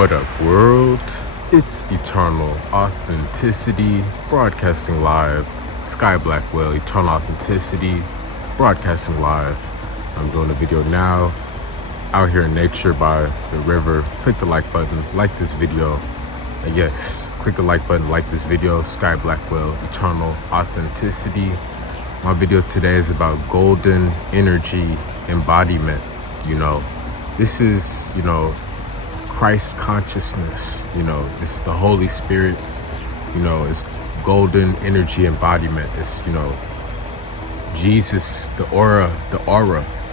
What up, world? It's Eternal Authenticity, broadcasting live. Sky Blackwell, Eternal Authenticity, broadcasting live. I'm doing a video now, out here in nature by the river. Click the like button, like this video. And yes, click the like button, like this video. Sky Blackwell, Eternal Authenticity. My video today is about golden energy embodiment. This is, Christ consciousness, this is the Holy Spirit, it's golden energy embodiment. It's, Jesus, the aura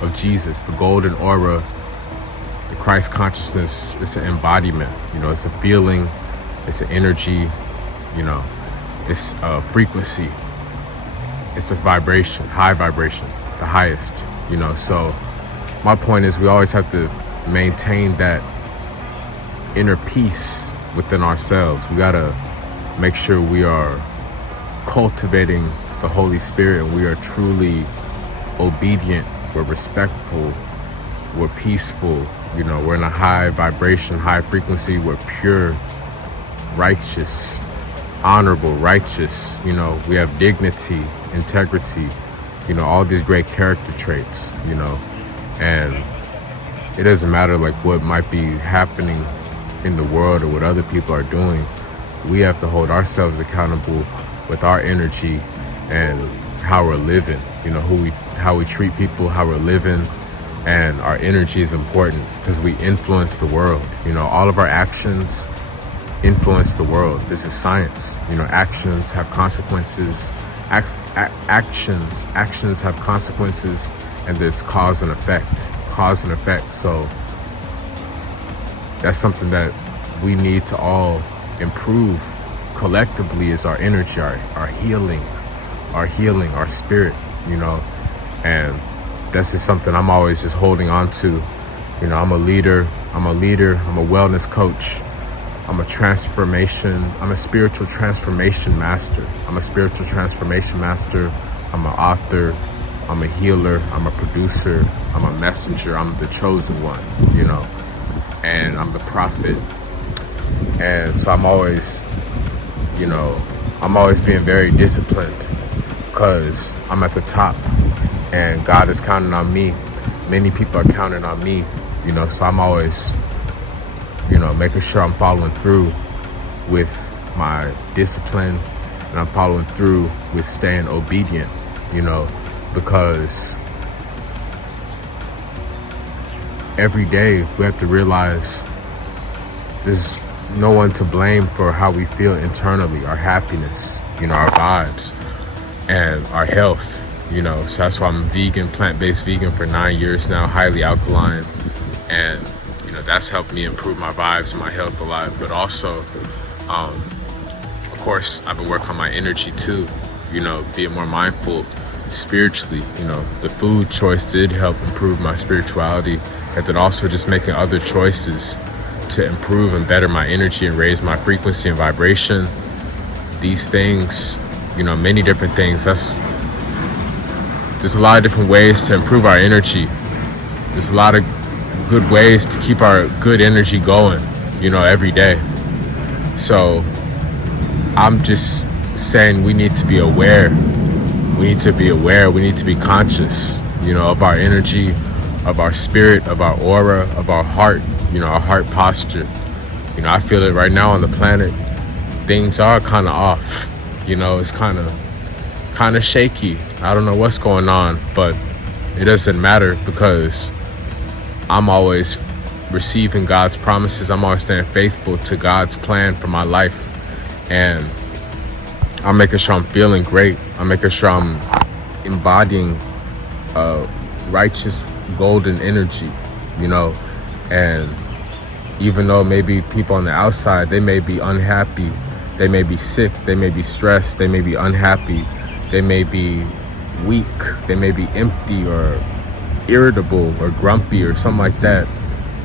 of Jesus, the golden aura, the Christ consciousness. It's an embodiment, it's a feeling, it's an energy, it's a frequency, it's a vibration, high vibration, the highest, so my point is we always have to maintain that inner peace within ourselves. We gotta make sure we are cultivating the Holy Spirit and we are truly obedient, we're respectful, we're peaceful, we're in a high vibration, high frequency, we're pure, righteous, honorable, righteous, we have dignity, integrity, all these great character traits, and it doesn't matter like what might be happening in the world or what other people are doing. We have to hold ourselves accountable with our energy and how we're living, how we treat people, how we're living, and our energy is important because we influence the world. All of our actions influence the world. This is science. Actions have consequences. Actions have consequences, and there's cause and effect. So that's something that we need to all improve collectively, is our energy, our healing, our spirit, and that's just something I'm always just holding on to. I'm a leader, I'm a wellness coach, I'm a spiritual transformation master. I'm an author, I'm a healer, I'm a producer, I'm a messenger, I'm the chosen one, and I'm the prophet. And so I'm always being very disciplined because I'm at the top and God is counting on me. Many people are counting on me, so I'm always, making sure I'm following through with my discipline and I'm following through with staying obedient, because every day we have to realize there's no one to blame for how we feel internally, our happiness, our vibes and our health, so that's why I'm vegan, plant-based vegan for 9 years now, highly alkaline, and that's helped me improve my vibes and my health a lot. But also, of course, I've been working on my energy too, being more mindful spiritually. The food choice did help improve my spirituality, and then also just making other choices to improve and better my energy and raise my frequency and vibration. These things, many different things. There's a lot of different ways to improve our energy. There's a lot of good ways to keep our good energy going, every day. So I'm just saying we need to be aware. We need to be conscious, of our energy, of our spirit, of our aura, of our heart, our heart posture. I feel it right now on the planet. Things are kind of off, it's kind of shaky. I don't know what's going on, but it doesn't matter because I'm always receiving God's promises. I'm always staying faithful to God's plan for my life, and I'm making sure I'm feeling great. I'm making sure I'm embodying righteous golden energy, and even though maybe people on the outside, they may be unhappy, they may be sick, they may be stressed, they may be unhappy, they may be weak, they may be empty or irritable or grumpy or something like that,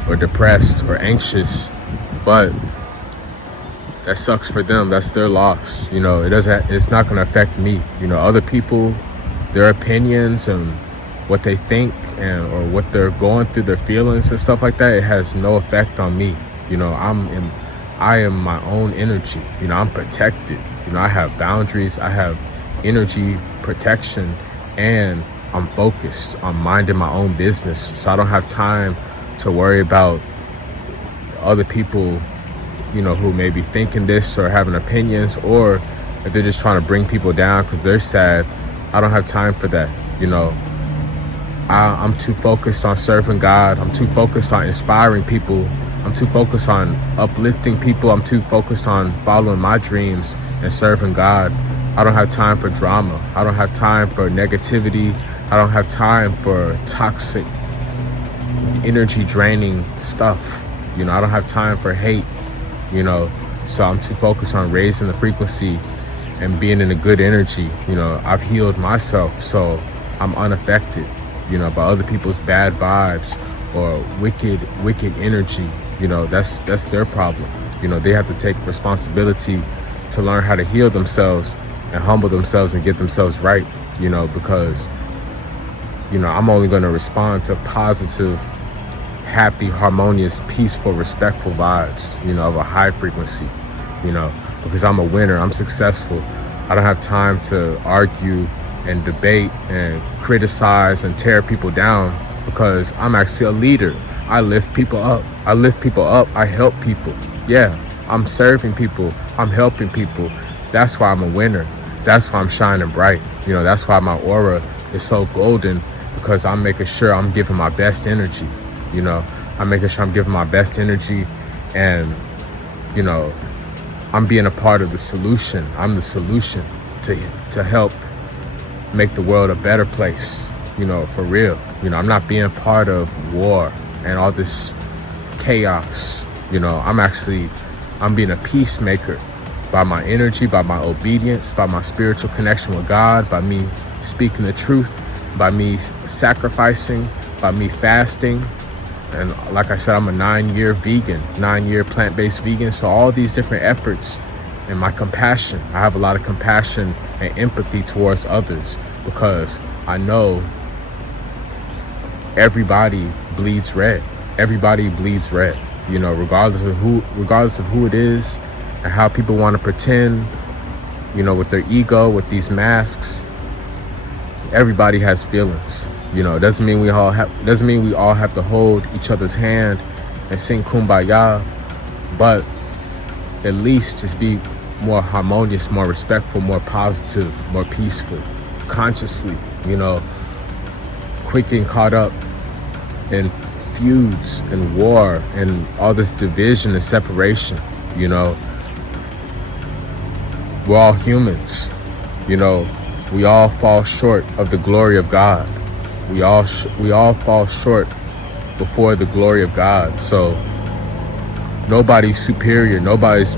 or depressed or anxious, but that sucks for them. That's their loss. It's not going to affect me. Other people, their opinions and what they think or what they're going through, their feelings and stuff like that, it has no effect on me. I am my own energy. I'm protected. I have boundaries. I have energy protection, and I'm focused. I'm minding my own business. So I don't have time to worry about other people, who may be thinking this or having opinions, or if they're just trying to bring people down because they're sad. I don't have time for that. I'm too focused on serving God. I'm too focused on inspiring people. I'm too focused on uplifting people. I'm too focused on following my dreams and serving God. I don't have time for drama. I don't have time for negativity. I don't have time for toxic, energy draining stuff. I don't have time for hate, so I'm too focused on raising the frequency and being in a good energy. I've healed myself, so I'm unaffected, by other people's bad vibes or wicked energy. That's their problem. They have to take responsibility to learn how to heal themselves and humble themselves and get themselves right, because, I'm only going to respond to positive, happy, harmonious, peaceful, respectful vibes, of a high frequency, because I'm a winner, I'm successful. I don't have time to argue and debate and criticize and tear people down, because I'm actually a leader. I lift people up. I help people. Yeah, I'm serving people. I'm helping people. That's why I'm a winner. That's why I'm shining bright. That's why my aura is so golden, because I'm making sure I'm giving my best energy. I'm making sure I'm giving my best energy, and, I'm being a part of the solution. I'm the solution to help make the world a better place, for real. I'm not being part of war and all this chaos. I'm being a peacemaker by my energy, by my obedience, by my spiritual connection with God, by me speaking the truth, by me sacrificing, by me fasting. And like I said, I'm a 9-year vegan, 9-year plant-based vegan. So all these different efforts and my compassion, I have a lot of compassion and empathy towards others, because I know everybody bleeds red. Everybody bleeds red, regardless of who it is and how people want to pretend, with their ego, with these masks. Everybody has feelings. It doesn't mean we all have to hold each other's hand and sing kumbaya, but at least just be more harmonious, more respectful, more positive, more peaceful, consciously, quick and caught up in feuds and war and all this division and separation. We're all humans. We all fall short of the glory of God. We all fall short before the glory of God. So nobody's superior. Nobody's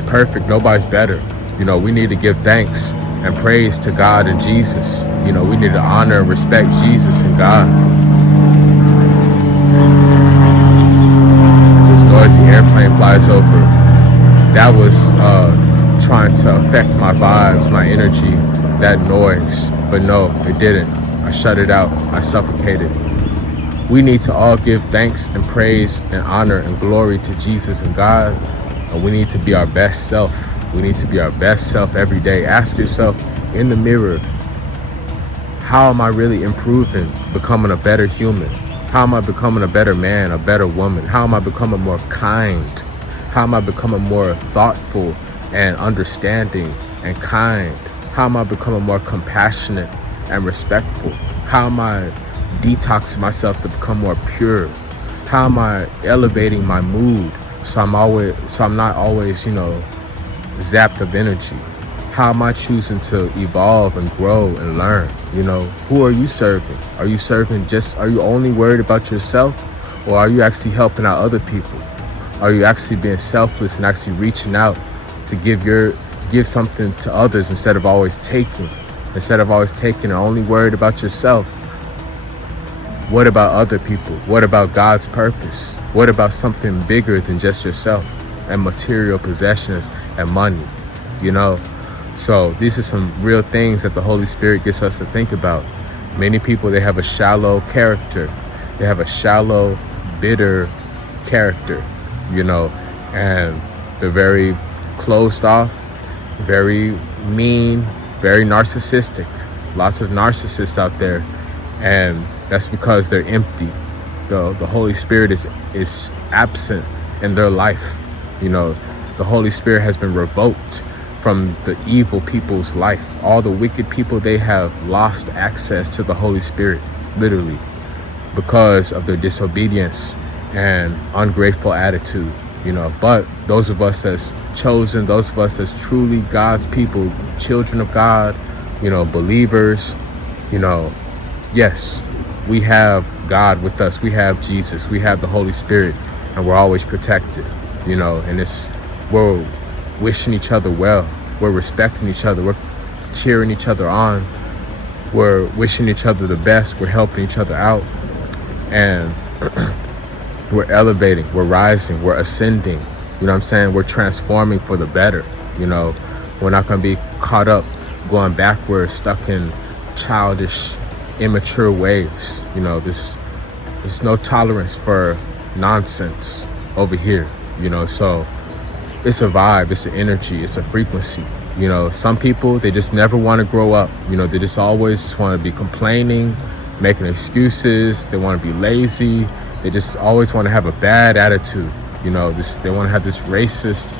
perfect. Nobody's better. We need to give thanks and praise to God and Jesus. We need to honor and respect Jesus and God. As this noisy airplane flies over, that was trying to affect my vibes, my energy, that noise. But no, it didn't. I shut it out. I suffocated. We need to all give thanks and praise and honor and glory to Jesus and God. And we need to be our best self. We need to be our best self every day. Ask yourself in the mirror, how am I really improving, becoming a better human? How am I becoming a better man, a better woman? How am I becoming more kind? How am I becoming more thoughtful and understanding and kind? How am I becoming more compassionate and respectful? How am I detoxing myself to become more pure? How am I elevating my mood so I'm not always, zapped of energy? How am I choosing to evolve and grow and learn? Who are you serving? Are you only worried about yourself, or are you actually helping out other people? Are you actually being selfless and actually reaching out to give something to others instead of always taking? Instead of always taking and only worried about yourself, what about other people? What about God's purpose? What about something bigger than just yourself and material possessions and money? So these are some real things that the Holy Spirit gets us to think about. Many people, they have a shallow character. They have a shallow, bitter character. you know, and they're very closed off, very mean, very narcissistic. Lots of narcissists out there, and that's because they're empty. The Holy Spirit is absent in their life. You know, the Holy Spirit has been revoked from the evil people's life. All the wicked people, they have lost access to the Holy Spirit, literally, because of their disobedience and ungrateful attitude, you know. But those of us that's chosen, those of us that's truly God's people, children of God, you know, believers, you know, yes, we have God with us. We have Jesus. We have the Holy Spirit, and we're always protected, you know, and we're wishing each other well. We're respecting each other. We're cheering each other on. We're wishing each other the best. We're helping each other out. And we're elevating. We're rising. We're ascending. You know what I'm saying? We're transforming for the better. You know, we're not going to be caught up going backwards, stuck in childish, immature ways. You know, there's no tolerance for nonsense over here, you know. So it's a vibe, it's an energy, it's a frequency. You know, some people, they just never want to grow up. You know, they just always want to be complaining, making excuses. They want to be lazy. They just always want to have a bad attitude. You know, they want to have this racist,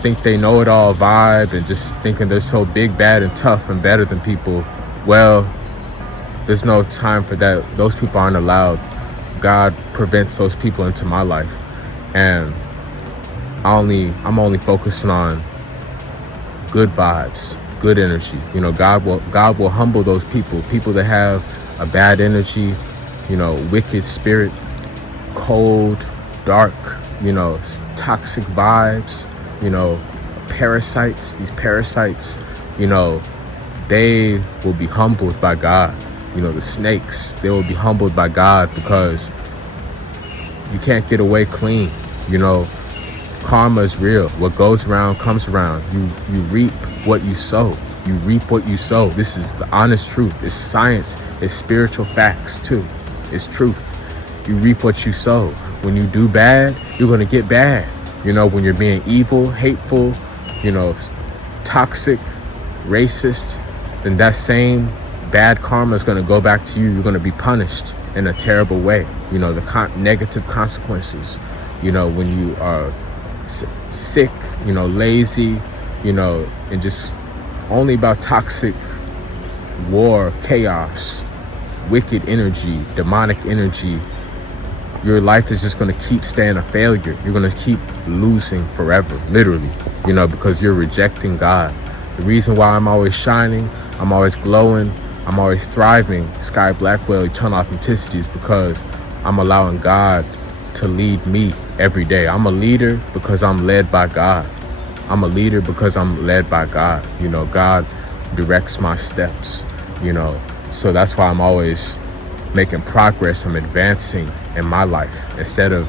think they know it all vibe, and just thinking they're so big, bad, and tough and better than people. Well, there's no time for that. Those people aren't allowed. God prevents those people into my life. And I'm only focusing on good vibes, good energy. You know, God will humble those people that have a bad energy, you know, wicked spirit, cold, dark, you know, toxic vibes, you know, parasites. These parasites, you know, they will be humbled by God. You know, the snakes, they will be humbled by God, because you can't get away clean. You know, karma is real. What goes around comes around. You reap what you sow. You reap what you sow. This is the honest truth. It's science. It's spiritual facts too. It's truth. You reap what you sow. When you do bad, you're going to get bad. You know, when you're being evil, hateful, you know, toxic, racist, then that same bad karma is going to go back to you. You're going to be punished in a terrible way. You know, the negative consequences, you know, when you are sick, you know, lazy, you know, and just only about toxic war, chaos, wicked energy, demonic energy. Your life is just going to keep staying a failure. You're going to keep losing forever, literally, you know, because you're rejecting God. The reason why I'm always shining, I'm always glowing, I'm always thriving, Sky Blackwell, Eternal Authenticity, is because I'm allowing God to lead me every day. I'm a leader because I'm led by God. I'm a leader because I'm led by God. You know, God directs my steps, you know. So that's why I'm always making progress. I'm advancing in my life instead of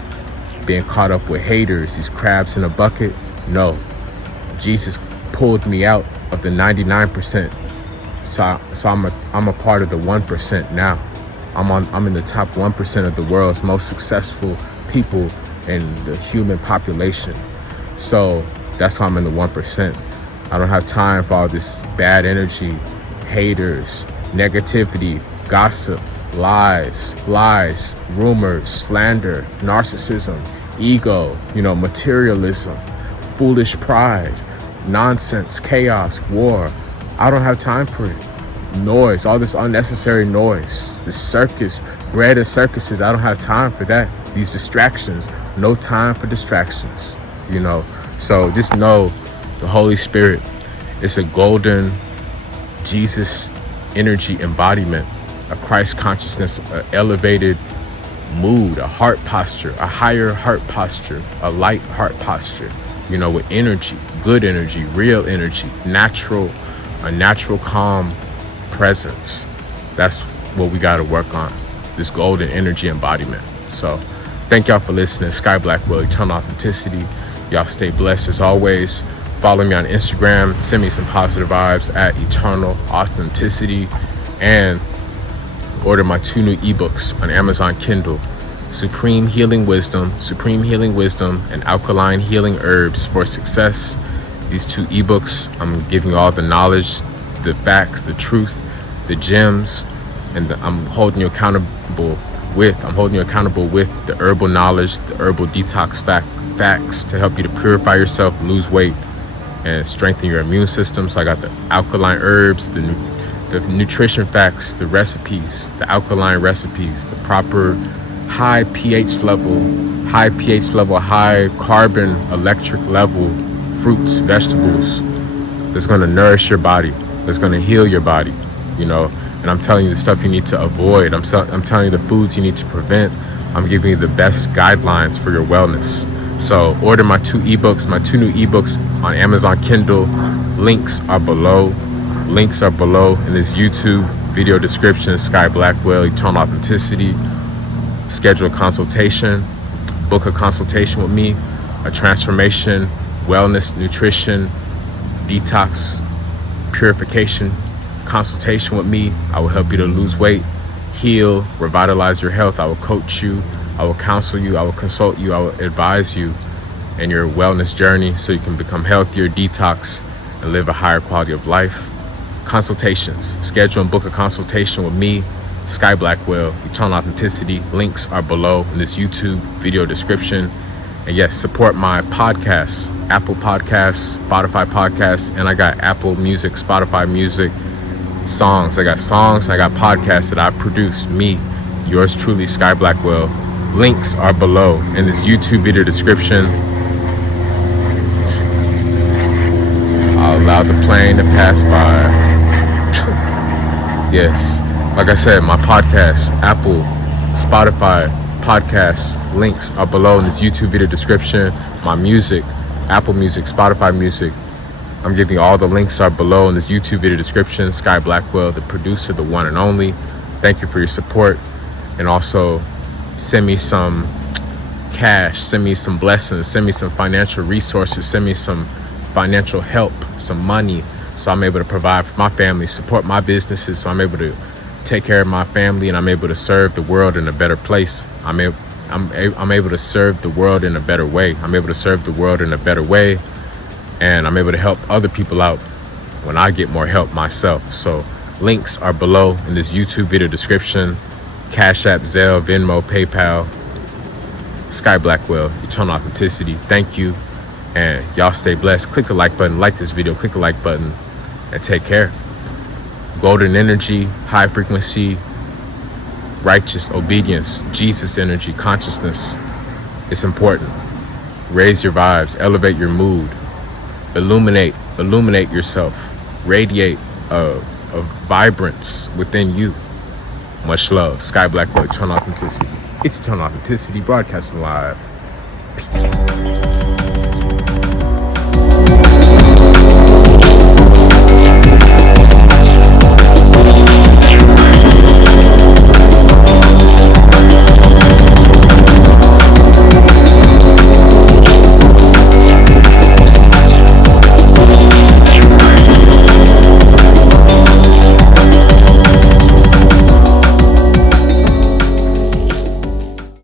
being caught up with haters, these crabs in a bucket. No, Jesus pulled me out of the 99%. So I'm a part of the 1% now. I'm in the top 1% of the world's most successful people in the human population. So that's why I'm in the 1%. I don't have time for all this bad energy, haters, negativity, gossip, lies, rumors, slander, narcissism, ego, you know, materialism, foolish pride, nonsense, chaos, war. I don't have time for it. Noise, all this unnecessary noise, the circus, bread and circuses. I don't have time for that. These distractions, no time for distractions, you know. So just know the Holy Spirit is a golden Jesus energy embodiment, a Christ consciousness, an elevated mood, a heart posture, a higher heart posture, a light heart posture, you know, with energy, good energy, real energy, a natural calm presence. That's what we got to work on, this golden energy embodiment. So thank y'all for listening. Sky Blackwell, Eternal Authenticity. Y'all stay blessed as always. Follow me on Instagram. Send me some positive vibes at Eternal Authenticity. And order my 2 new ebooks on Amazon Kindle. Supreme Healing Wisdom, and Alkaline Healing Herbs for Success. These 2 ebooks, I'm giving you all the knowledge, the facts, the truth, the gems, and I'm holding you accountable with the herbal knowledge, the herbal detox facts to help you to purify yourself, lose weight, and strengthen your immune system. So I got the alkaline herbs, the nutrition facts, the recipes, the alkaline recipes, the proper high pH level, high carbon electric level fruits, vegetables that's going to nourish your body, that's going to heal your body, and I'm telling you the stuff you need to avoid. I'm telling you the foods you need to prevent. I'm giving you the best guidelines for your wellness. So order my 2 ebooks, my 2 new ebooks on Amazon Kindle. Links are below in this YouTube video description. Sky Blackwell, Eternal Authenticity. Schedule a consultation, book a consultation with me, a transformation, wellness, nutrition, detox, purification consultation with me. I will help you to lose weight, heal, revitalize your health. I will coach you, I will counsel you, I will consult you, I will advise you in your wellness journey so you can become healthier, detox, and live a higher quality of life. Consultations. Schedule and book a consultation with me, Sky Blackwell, Eternal Authenticity. Links are below in this YouTube video description. And yes, support my podcasts, Apple Podcasts, Spotify Podcasts, and I got Apple Music, Spotify Music, songs. I got songs, I got podcasts that I produced, me, yours truly, Sky Blackwell. Links are below in this YouTube video description. I'll allow the plane to pass by. Yes, like I said, my podcast, Apple, Spotify podcasts, links are below in this YouTube video description. My music, Apple Music, Spotify Music, I'm giving you all the links are below in this YouTube video description. Sky Blackwell, the producer, the one and only. Thank you for your support. And also send me some cash, send me some blessings, send me some financial resources, send me some financial help, some money, so I'm able to provide for my family, support my businesses, so I'm able to take care of my family, and I'm able to serve the world in a better place. I'm able to serve the world in a better way. I'm able to serve the world in a better way, and I'm able to help other people out when I get more help myself. So links are below in this YouTube video description. Cash App, Zelle, Venmo, PayPal. Sky Blackwell, Eternal Authenticity. Thank you, and y'all stay blessed. Click the like button, like this video, click the like button, and take care. Golden energy, high frequency, righteous obedience, Jesus energy, consciousness. It's important. Raise your vibes, elevate your mood, illuminate yourself, radiate a vibrance within you. Much love. Sky Blackwell, Eternal Authenticity. It's Eternal Authenticity, broadcasting live. Peace.